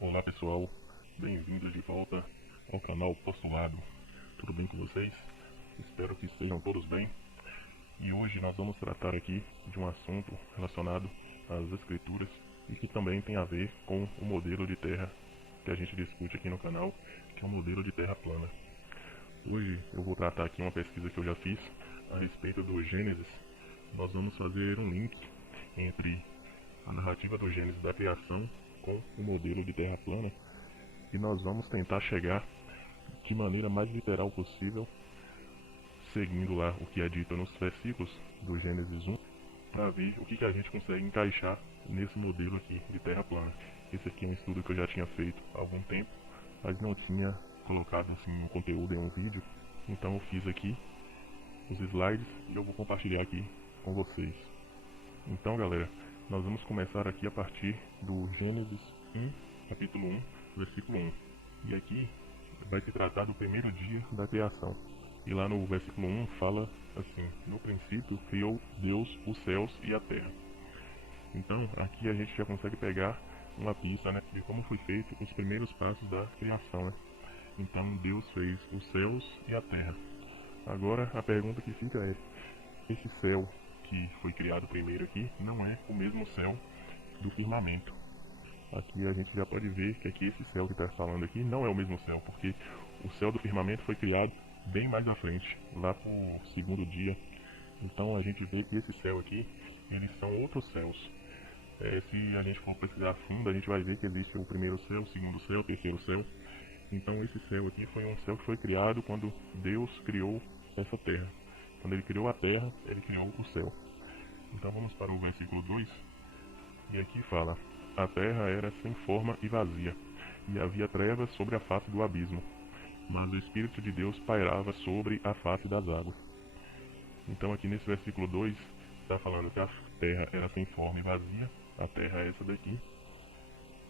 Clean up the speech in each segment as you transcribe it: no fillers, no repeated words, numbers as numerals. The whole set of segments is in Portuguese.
Olá pessoal, bem-vindos de volta ao canal Postulado. Tudo bem com vocês? Espero que estejam todos bem. E hoje nós vamos tratar aqui de um assunto relacionado às escrituras e que também tem a ver com o modelo de terra que a gente discute aqui no canal, que é o modelo de terra plana. Hoje eu vou tratar aqui uma pesquisa que eu já fiz a respeito do Gênesis. Nós vamos fazer um link entre a narrativa do Gênesis da criação com o modelo de terra plana e nós vamos tentar chegar de maneira mais literal possível, seguindo lá o que é dito nos versículos do Gênesis 1, para ver o que a gente consegue encaixar nesse modelo aqui de terra plana. Esse aqui é um estudo que eu já tinha feito há algum tempo, mas não tinha colocado assim o conteúdo em um vídeo, então eu fiz aqui os slides e eu vou compartilhar aqui com vocês. Então galera, nós vamos começar aqui a partir do Gênesis 1, capítulo 1, versículo 1. E aqui vai se tratar do primeiro dia da criação. E lá no versículo 1 fala assim: no princípio criou Deus os céus e a terra. Então aqui a gente já consegue pegar uma pista, né, de como foi feito os primeiros passos da criação, né? Então Deus fez os céus e a terra. Agora a pergunta que fica é: esse céu que foi criado primeiro aqui não é o mesmo céu do firmamento. Aqui a gente já pode ver que aqui esse céu que está falando aqui não é o mesmo céu, porque o céu do firmamento foi criado bem mais à frente, lá pro segundo dia. Então a gente vê que esse céu aqui, eles são outros céus. Se a gente for pesquisar a fundo, a gente vai ver que existe o primeiro céu, o segundo céu, o terceiro céu. Então esse céu aqui foi um céu que foi criado quando Deus criou essa terra. Quando ele criou a terra, ele criou o céu. Então vamos para o versículo 2, e aqui fala: a terra era sem forma e vazia, e havia trevas sobre a face do abismo, mas o Espírito de Deus pairava sobre a face das águas. Então aqui nesse versículo 2 está falando que a terra era sem forma e vazia, a terra é essa daqui,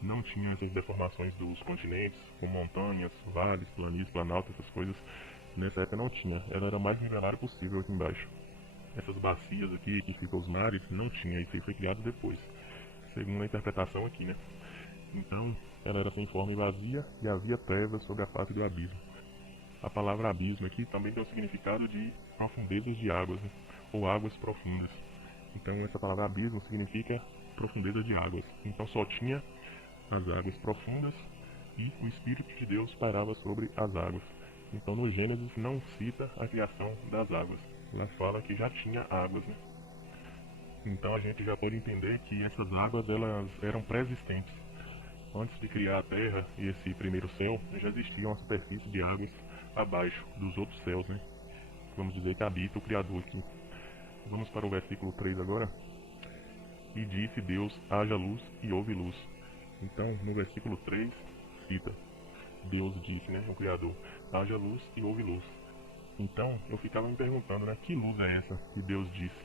não tinha essas deformações dos continentes, com montanhas, vales, planícies, planaltos, essas coisas. Nessa época não tinha, ela era o mais nivelada possível aqui embaixo. Essas bacias aqui que ficam os mares, não tinha, isso aí foi criado depois, segundo a interpretação aqui, né? Então, ela era sem forma e vazia, e havia trevas sobre a face do abismo. A palavra abismo aqui também tem o significado de profundezas de águas, né? Ou águas profundas. Então, essa palavra abismo significa profundeza de águas. Então, só tinha as águas profundas e o Espírito de Deus pairava sobre as águas. Então, no Gênesis não cita a criação das águas. Lá fala que já tinha águas, né? Então a gente já pode entender que essas águas elas eram pré-existentes. Antes de criar a Terra e esse primeiro céu, já existia uma superfície de águas abaixo dos outros céus, né? Vamos dizer que habita o Criador aqui. Vamos para o versículo 3 agora. E disse Deus: haja luz, e houve luz. Então, no versículo 3, cita: Deus disse, né, o Criador: haja luz, e houve luz. Então, eu ficava me perguntando, né, que luz é essa que Deus disse: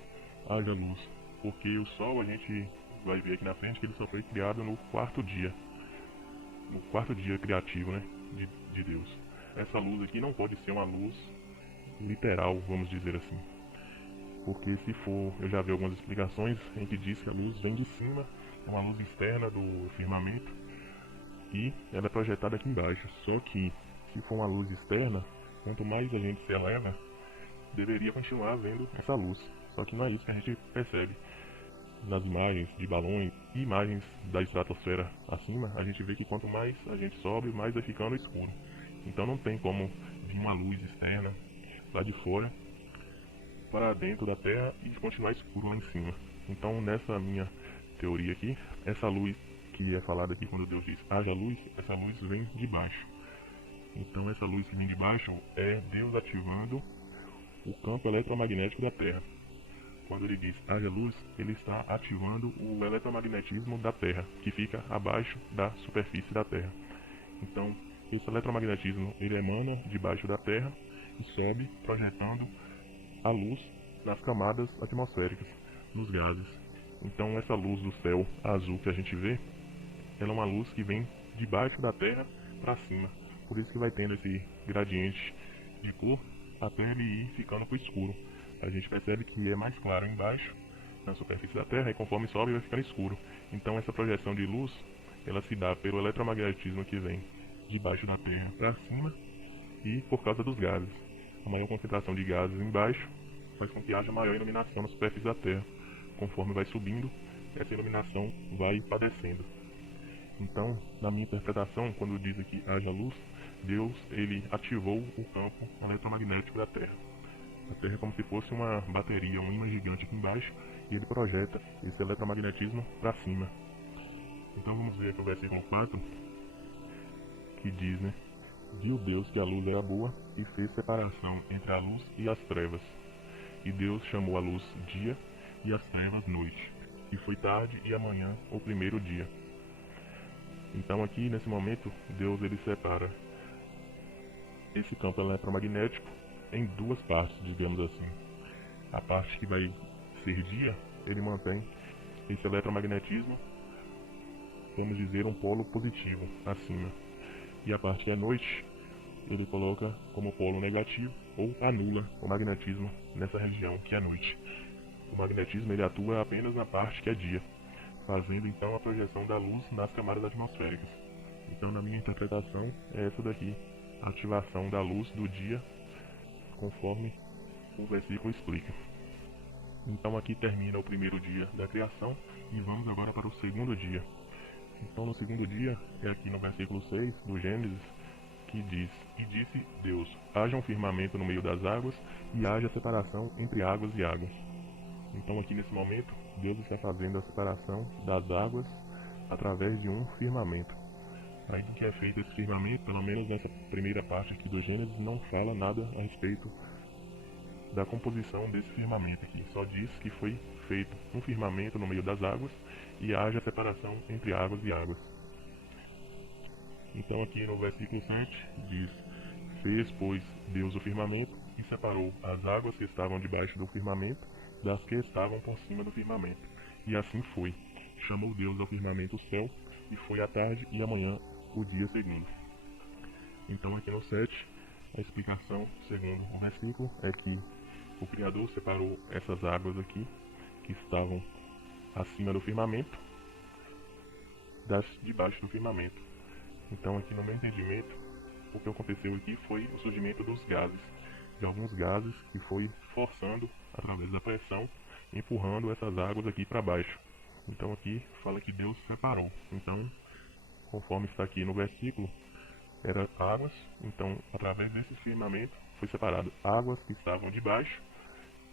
haja luz? Porque o Sol, a gente vai ver aqui na frente que ele só foi criado no quarto dia criativo, né, de Deus. Essa luz aqui não pode ser uma luz literal, vamos dizer assim, porque se for, eu já vi algumas explicações em que diz que a luz vem de cima, é uma luz externa do firmamento e ela é projetada aqui embaixo. Só que se for uma luz externa, quanto mais a gente se eleva, deveria continuar vendo essa luz. Só que não é isso que a gente percebe. Nas imagens de balões e imagens da estratosfera acima, a gente vê que quanto mais a gente sobe, mais vai ficando escuro. Então não tem como vir uma luz externa lá de fora para dentro da Terra e continuar escuro lá em cima. Então nessa minha teoria aqui, essa luz que é falada aqui quando Deus diz haja luz, essa luz vem de baixo. Então essa luz que vem de baixo é Deus ativando o campo eletromagnético da Terra. Quando ele diz haja luz, ele está ativando o eletromagnetismo da Terra, que fica abaixo da superfície da Terra. Então, esse eletromagnetismo ele emana debaixo da Terra e sobe projetando a luz nas camadas atmosféricas, nos gases. Então, essa luz do céu azul que a gente vê, ela é uma luz que vem debaixo da Terra para cima. Por isso que vai tendo esse gradiente de cor até ele ir ficando para o escuro. A gente percebe que é mais claro embaixo, na superfície da Terra, e conforme sobe vai ficando escuro. Então essa projeção de luz ela se dá pelo eletromagnetismo que vem debaixo da Terra para cima e por causa dos gases. A maior concentração de gases embaixo faz com que haja maior iluminação na superfície da Terra. Conforme vai subindo, essa iluminação vai padecendo. Então, na minha interpretação, quando diz aqui haja luz, Deus ele ativou o campo eletromagnético da Terra. A Terra é como se fosse uma bateria, um ímã gigante aqui embaixo, e ele projeta esse eletromagnetismo para cima. Então vamos ver aqui o versículo 4, que diz, né? Viu Deus que a luz era boa e fez separação entre a luz e as trevas. E Deus chamou a luz dia e as trevas noite. E foi tarde e amanhã o primeiro dia. Então aqui nesse momento Deus ele separa esse campo eletromagnético em duas partes, digamos assim. A parte que vai ser dia, ele mantém esse eletromagnetismo, vamos dizer, um polo positivo acima. E a parte que é noite, ele coloca como polo negativo ou anula o magnetismo nessa região que é noite. O magnetismo ele atua apenas na parte que é dia, fazendo então a projeção da luz nas camadas atmosféricas. Então, na minha interpretação, é essa daqui, a ativação da luz do dia, conforme o versículo explica. Então aqui termina o primeiro dia da criação e vamos agora para o segundo dia. Então no segundo dia, é aqui no versículo 6 do Gênesis, que diz: E disse Deus, haja um firmamento no meio das águas e haja separação entre águas e águas. Então aqui nesse momento, Deus está fazendo a separação das águas através de um firmamento. Aí do que é feito esse firmamento, pelo menos nessa primeira parte aqui do Gênesis, não fala nada a respeito da composição desse firmamento aqui. Só diz que foi feito um firmamento no meio das águas e haja separação entre águas e águas. Então aqui no versículo 7 diz: Fez, pois, Deus o firmamento e separou as águas que estavam debaixo do firmamento das que estavam por cima do firmamento. E assim foi. Chamou Deus ao firmamento o céu, e foi a tarde e amanhã o dia segundo. Então aqui no 7, a explicação, segundo o versículo, é que o Criador separou essas águas aqui, que estavam acima do firmamento, das debaixo do firmamento. Então aqui no meu entendimento, o que aconteceu aqui foi o surgimento dos gases, de alguns gases que foi forçando, através da pressão, empurrando essas águas aqui para baixo. Então aqui fala que Deus separou. Então, conforme está aqui no versículo, eram águas, então através desse firmamento foi separado águas que estavam debaixo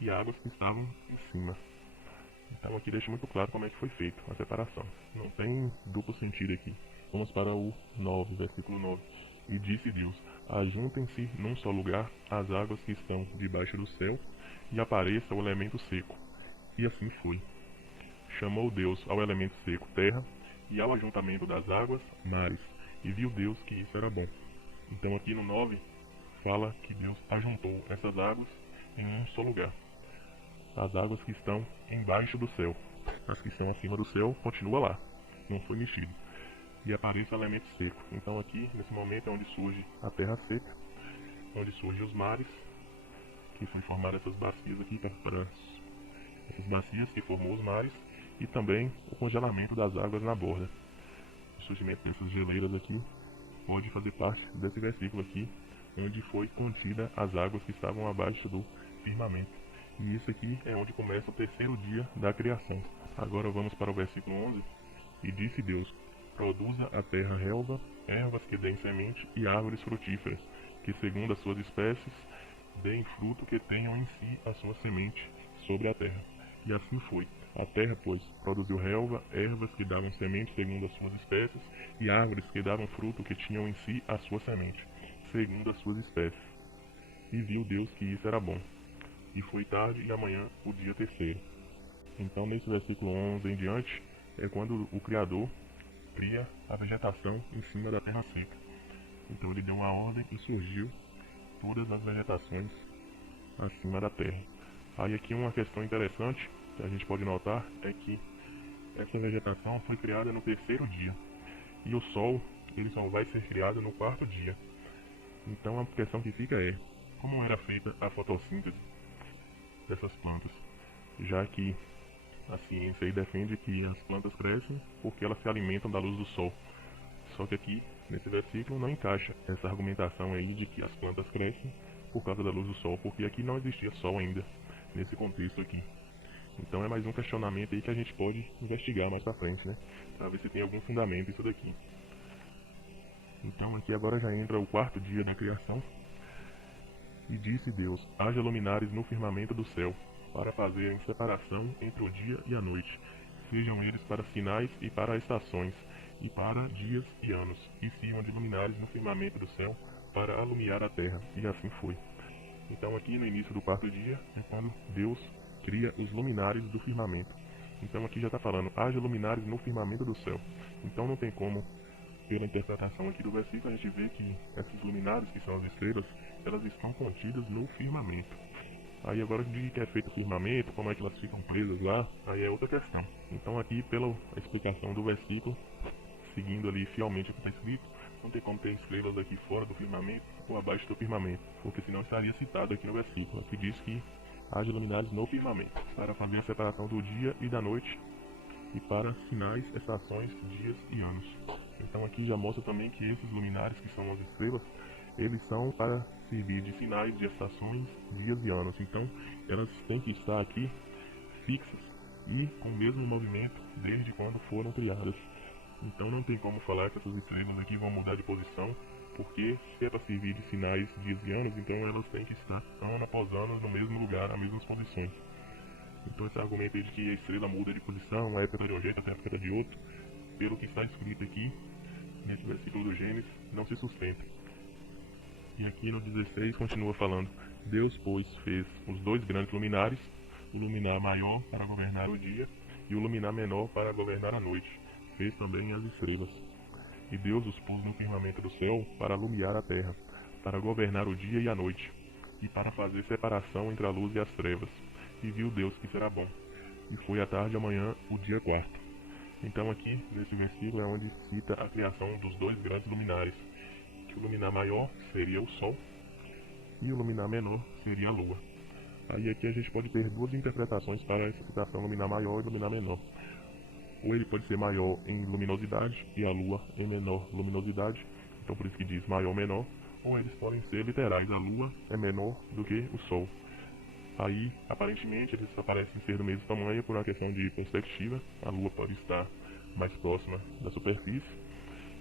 e águas que estavam em cima. Então aqui deixa muito claro como é que foi feito a separação. Não tem duplo sentido aqui. Vamos para o 9, versículo 9. E disse Deus: Ajuntem-se num só lugar as águas que estão debaixo do céu, e apareça o elemento seco. E assim foi. Chamou Deus ao elemento seco terra, e ao ajuntamento das águas mares. E viu Deus que isso era bom. Então aqui no 9 fala que Deus ajuntou essas águas em um só lugar. As águas que estão embaixo do céu. As que estão acima do céu continua lá, não foi mexido. E aparece o elemento seco. Então aqui, nesse momento, é onde surge a terra seca, onde surgem os mares, que foi formar essas bacias aqui, para essas bacias que formou os mares, e também o congelamento das águas na borda. O surgimento dessas geleiras aqui pode fazer parte desse versículo aqui, onde foi contida as águas que estavam abaixo do firmamento. E isso aqui é onde começa o terceiro dia da criação. Agora vamos para o versículo 11. E disse Deus: Produza a terra relva, ervas que deem semente e árvores frutíferas, que segundo as suas espécies deem fruto que tenham em si a sua semente sobre a terra. E assim foi. A terra, pois, produziu relva, ervas que davam semente segundo as suas espécies, e árvores que davam fruto que tinham em si a sua semente, segundo as suas espécies. E viu Deus que isso era bom. E foi tarde e amanhã o dia terceiro. Então nesse versículo 11 em diante, é quando o Criador cria a vegetação em cima da terra seca. Então ele deu uma ordem e surgiu todas as vegetações acima da terra. Aí aqui uma questão interessante que a gente pode notar é que essa vegetação foi criada no terceiro dia. E o Sol, ele só vai ser criado no quarto dia. Então a questão que fica é: como era feita a fotossíntese dessas plantas? Já que A ciência aí defende que as plantas crescem porque elas se alimentam da luz do sol. Só que aqui, nesse versículo, não encaixa essa argumentação aí de que as plantas crescem por causa da luz do sol, porque aqui não existia sol ainda, nesse contexto aqui. Então é mais um questionamento aí que a gente pode investigar mais pra frente, né? Pra ver se tem algum fundamento isso daqui. Então aqui agora já entra o quarto dia da criação. E disse Deus: haja luminares no firmamento do céu, para fazerem separação entre o dia e a noite, sejam eles para sinais e para estações, e para dias e anos, e sirvam de luminares no firmamento do céu, para alumiar a terra. E assim foi. Então aqui no início do quarto dia é quando Deus cria os luminares do firmamento. Então aqui já está falando, haja luminares no firmamento do céu. Então não tem como, pela interpretação aqui do versículo, a gente vê que essas luminares, que são as estrelas, elas estão contidas no firmamento. Aí agora de que é feito o firmamento, como é que elas ficam presas lá, aí é outra questão. Então aqui pela explicação do versículo, seguindo ali fielmente o que está escrito, não tem como ter estrelas aqui fora do firmamento ou abaixo do firmamento, porque senão estaria citado aqui no versículo. Aqui diz que haja luminares no firmamento, para fazer a separação do dia e da noite, e para sinais, estações, dias e anos. Então aqui já mostra também que esses luminares, que são as estrelas, eles são para servir de sinais, de estações, dias e anos. Então elas têm que estar aqui fixas e com o mesmo movimento desde quando foram criadas. Então não tem como falar que essas estrelas aqui vão mudar de posição, porque se é para servir de sinais, dias e anos, então elas têm que estar ano após ano no mesmo lugar, nas mesmas posições. Então esse argumento aí de que a estrela muda de posição, uma época está de um jeito, outra época está de outro, pelo que está escrito aqui nesse versículo do Gênesis, não se sustenta. E aqui no 16 continua falando: Deus, pois, fez os dois grandes luminares, o luminar maior para governar o dia e o luminar menor para governar a noite. Fez também as estrelas. E Deus os pôs no firmamento do céu para alumiar a terra, para governar o dia e a noite, e para fazer separação entre a luz e as trevas. E viu Deus que será bom. E foi à tarde e amanhã o dia quarto. Então aqui, nesse versículo, é onde cita a criação dos dois grandes luminares, que o luminar maior seria o Sol, e o luminar menor seria a Lua. Aí aqui a gente pode ter duas interpretações para essa citação luminar maior e luminar menor. Ou ele pode ser maior em luminosidade e a Lua em menor luminosidade, então por isso que diz maior ou menor, ou eles podem ser literais, a Lua é menor do que o Sol. Aí, aparentemente, eles parecem ser do mesmo tamanho por uma questão de perspectiva. A Lua pode estar mais próxima da superfície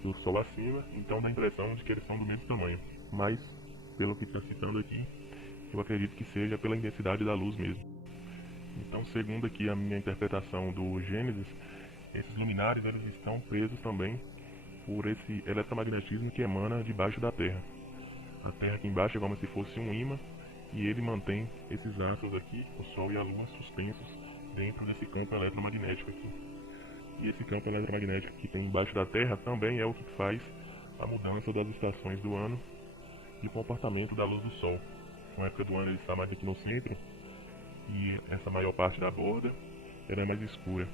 do Sol acima, então dá a impressão de que eles são do mesmo tamanho. Mas, pelo que está citando aqui, eu acredito que seja pela intensidade da luz mesmo. Então, segundo aqui a minha interpretação do Gênesis, esses luminares eles estão presos também por esse eletromagnetismo que emana debaixo da Terra. A Terra aqui embaixo é como se fosse um ímã, e ele mantém esses astros aqui, o Sol e a Lua, suspensos dentro desse campo eletromagnético aqui. E esse campo eletromagnético que tem embaixo da Terra também é o que faz a mudança das estações do ano e o comportamento da luz do Sol. Na época do ano ele está mais aqui no centro, e essa maior parte da borda ela é mais escura.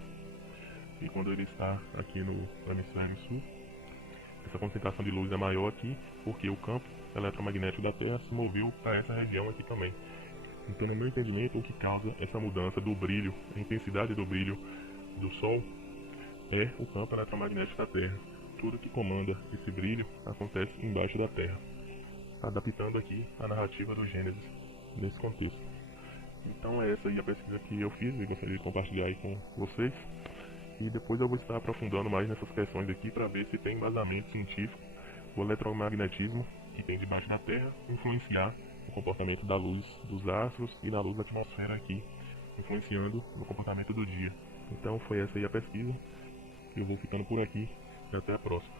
E quando ele está aqui no hemisfério sul, essa concentração de luz é maior aqui, porque o campo eletromagnético da Terra se moveu para essa região aqui também. Então, no meu entendimento, o que causa essa mudança do brilho, a intensidade do brilho do Sol, é o campo eletromagnético da Terra. Tudo que comanda esse brilho acontece embaixo da Terra, adaptando aqui a narrativa do Gênesis nesse contexto. Então é essa aí a pesquisa que eu fiz e gostaria de compartilhar aí com vocês. E depois eu vou estar aprofundando mais nessas questões aqui para ver se tem embasamento científico o eletromagnetismo que tem debaixo da Terra influenciar o comportamento da luz dos astros e da luz da atmosfera aqui, influenciando no comportamento do dia. Então foi essa aí a pesquisa. Eu vou ficando por aqui e até a próxima.